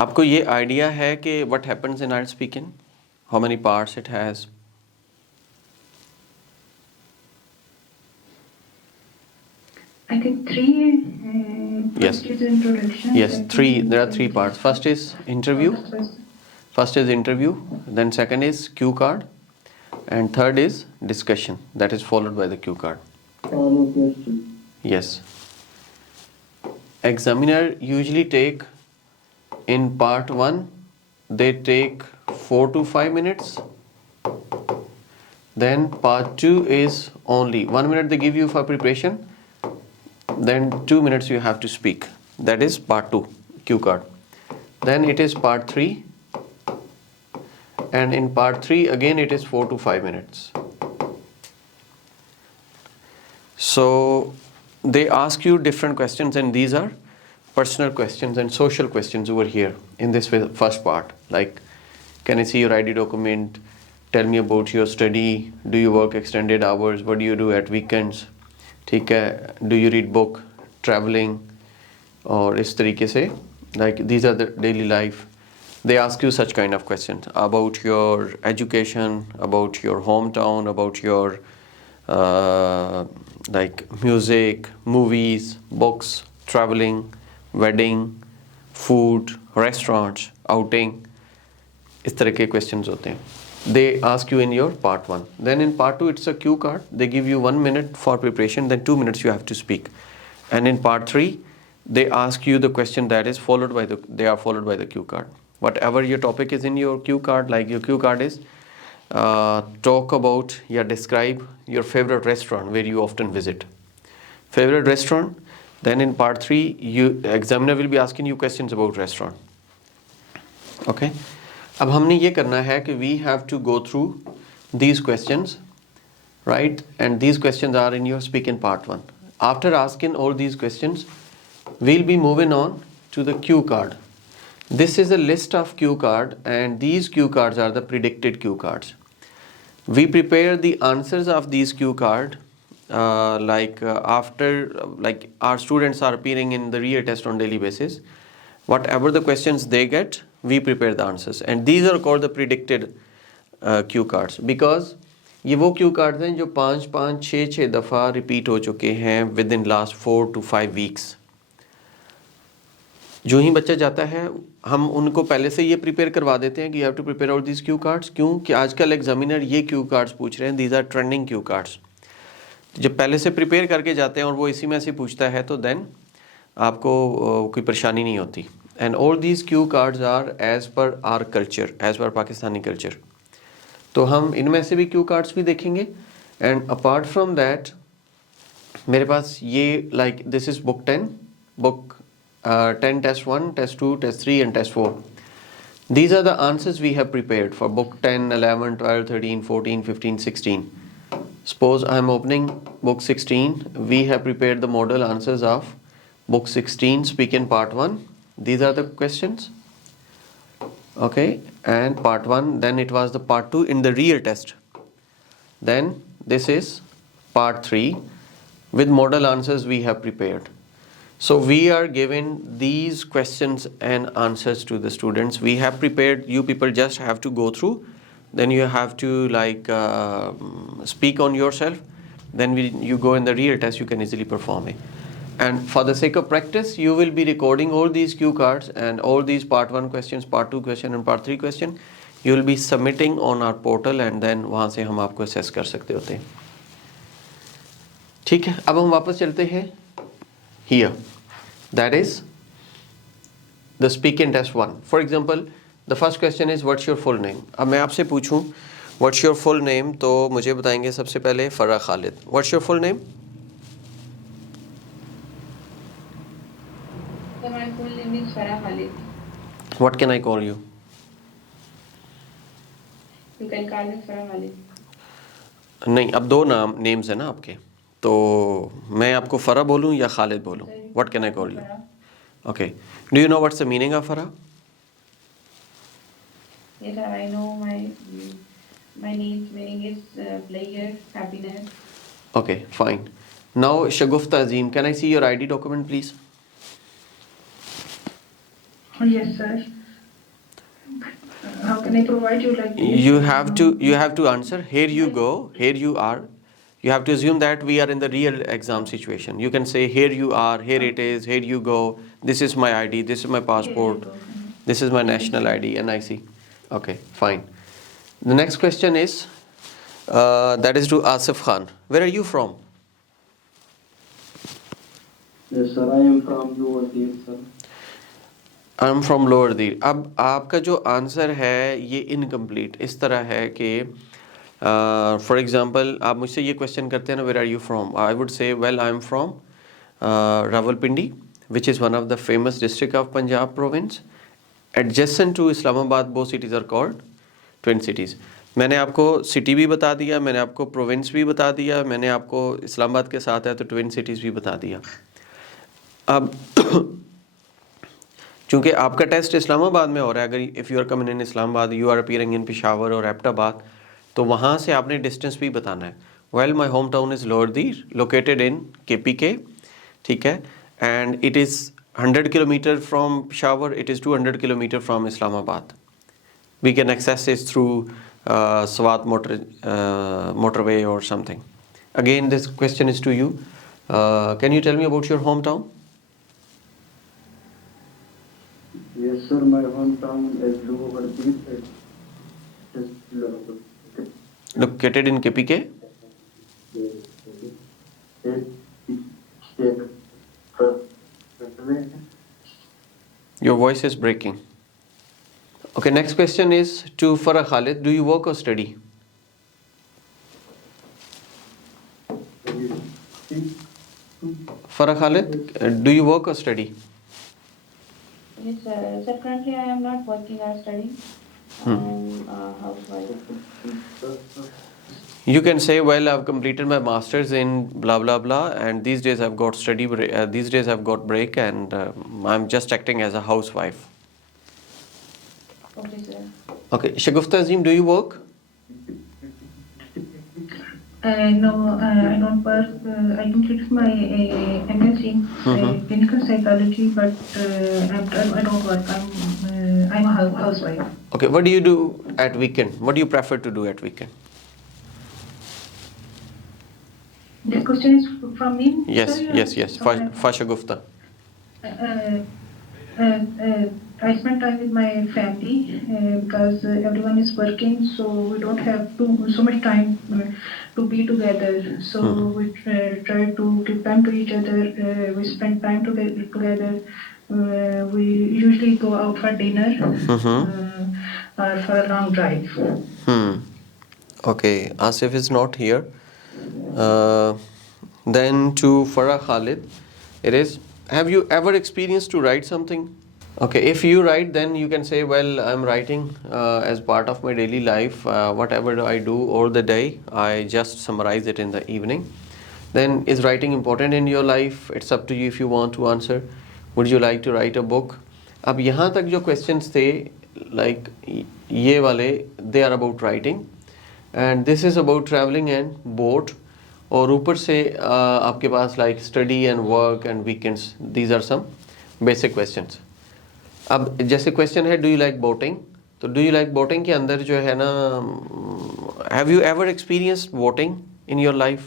आपको ये आइडिया है कि what happens in IELTS speaking? How many parts it has? I think three. Yes. First is introduction. Yes, second three. is There are three parts. First is interview. First is interview. Then second is cue card, and third is discussion. That is followed by the cue card. Follow question. Yes. Examiner usually take in part 1 they take 4 to 5 minutes. Then part 2 is only 1 minute they give you for preparation. Then 2 minutes you have to speak. That is part 2 cue card. Then it is part 3, and in part 3 again it is 4 to 5 minutes. So they ask you different questions, and these are personal questions and social questions over here in this first part, like can I see your ID document, tell me about your study, do you work extended hours, what do you do at weekends, ठीक है, do you read book, traveling, और इस तरीके से, like these are the daily life. They ask you such kind of questions about your education, about your hometown, about your like music, movies, books, traveling, wedding, food, restaurants, outing. इस तरह के questions होते हैं. They ask you in your part 1. Then in part 2 it's a cue card. They give you 1 minute for preparation, then 2 minutes you have to speak. And in part 3 they ask you the question that is followed by the cue card. Whatever your topic is in your cue card, like your cue card is talk about or describe your favorite restaurant where you often visit. Favorite restaurant. Then in part 3 examiner will be asking you questions about restaurant. Okay. अब हमने ये करना है कि we have to go through these questions, right? And these questions are in your speaking part 1. After asking all these questions, we'll be moving on to the cue card. This is a list of cue card, and these cue cards are the predicted cue cards. We prepare the answers of these cue card after our students are appearing in the real test on daily basis. Whatever the questions they get, we prepare the answers, and these are called the predicted cue cards, because ये वो cue cards हैं जो 5-6 दफ़ा repeat हो चुके हैं within last 4 to 5 weeks. जो ही बच्चा जाता है हम उनको पहले से ये प्रिपेयर करवा देते हैं कि you have to prepare all these cue cards. क्यों कि आजकल एग्जामिनर ये cue cards पूछ रहे हैं. These are trending cue cards. जब पहले से प्रिपेयर करके जाते हैं और वो इसी में से पूछता है तो देन आपको कोई परेशानी नहीं होती. And all these cue cards are as per our culture, as per Pakistani culture. तो हम इनमें से भी cue cards भी देखेंगे. And apart from that, मेरे पास ये like this is book 10, book 10 test 1, test 2, test 3 and test 4. These are the answers we have prepared for book 10, 11, 12, 13, 14, 15, 16. Suppose I am opening book 16. We have prepared the model answers of book 16 speaking part 1. These are the questions. Okay, and part 1, then it was the part 2 in the real test. Then this is part 3 with model answers we have prepared. So we are giving these questions and answers to the students. We have prepared, you people just have to go through, then you have to speak on yourself, then you go in the real test, you can easily perform it. And for the sake of practice, you will be recording all these cue cards and all these part 1 questions, part 2 question and part 3 question. You will be submitting on our portal, and then वहाँ से हम आपको assess कर सकते होते हैं. ठीक है, अब हम वापस चलते हैं here. That is the speaking test 1. For example, the first question is what's your full name. अब मैं आपसे पूछूं what's your full name, तो मुझे बताएंगे सबसे पहले फरा Khalid. What's your full name? My full name is Farah Khalid. What can I call you? You can call me Farah Khalid. नहीं, अब 2 names है ना आपके, तो मैं आपको फरा बोलूं या खालिद बोलूं? What can I call you? Okay. Do you know what's the meaning of Farah? Yes, I know my name's meaning is pleasure, happiness. Okay, fine. Now Shagufta Azim, can I see your ID document please? Yes, sir. How can I provide you like this? You have to answer. Here you go. Here you are. You have to assume that we are in the real exam situation. You can say here you are. Here it is. Here you go. This is my ID. This is my passport. This is my national ID, NIC. Okay, fine. The next question is that is to Asif Khan. Where are you from? Yes, sir. I am from Rawalpindi, sir. I am from lower दीर. अब आपका जो answer है ये incomplete इस तरह है कि फॉर एग्जांपल आप मुझसे ये क्वेश्चन करते हैं ना, where are you from, I would say well I am from Rawalpindi which is one of the famous district of Punjab province adjacent to Islamabad. Both cities are called twin cities. मैंने आपको city भी बता दिया, मैंने आपको प्रोविंस भी बता दिया, मैंने आपको इस्लामाबाद के साथ है तो ट्विन सिटीज़ भी बता दिया. अब चूँकि आपका टेस्ट इस्लामाबाद में हो रहा है, अगर if you are coming in Islamabad, you are appearing in Peshawar और एबटाबाद, तो वहाँ से आपने डिस्टेंस भी बताना है. Well my home town is lower Dir located in KPK, ठीक है, and it is 100 kilometre from Peshawar, it is 200 kilometre from Islamabad. We can access is through Swat motorway or something. Again, this question is to you. Can you tell me about your hometown? Yes, sir. My hometown is Rawalpindi. Located in KPK? Your voice is breaking. Okay, next question is to Farah Khalid. Do you work or study? Farah Khalid, do you work or study? Yes, sir. Sir, currently I am not working or studying. I am a housewife. You can say, well, I've completed my masters in blah blah blah, and these days I've got these days I've got break, and I'm just acting as a housewife. Okay, sir. Okay, Shagufta Azim, do you work? No, I don't work. I completed my MSc in clinical psychology, but I don't work. I'm a housewife. Okay, what do you do at weekend? What do you prefer to do at weekend? This question is from me? Yes, Sir, yes. Fasha Gupta. I spend time with my family because everyone is working, so we don't have so much time to be together. So we try to give time to each other. We spend time together. We usually go out for dinner or for a long drive. Okay, Asif is not here. Then to Farah Khalid, it is, have you ever experienced to write something? Okay, if you write, then you can say, well, I'm writing as part of my daily life. Whatever I do over the day, I just summarize it in the evening. Then, is writing important in your life? It's up to you if you want to answer. Would you like to write a book? अब यहाँ तक जो questions थे, like ये वाले, they are about writing, and this is about traveling and boat. और ऊपर से आपके पास like study and work and weekends. These are some basic questions. अब जैसे क्वेश्चन है, डू यू लाइक बोटिंग, तो डू यू लाइक बोटिंग के अंदर जो है ना, have you ever experienced boating in your life?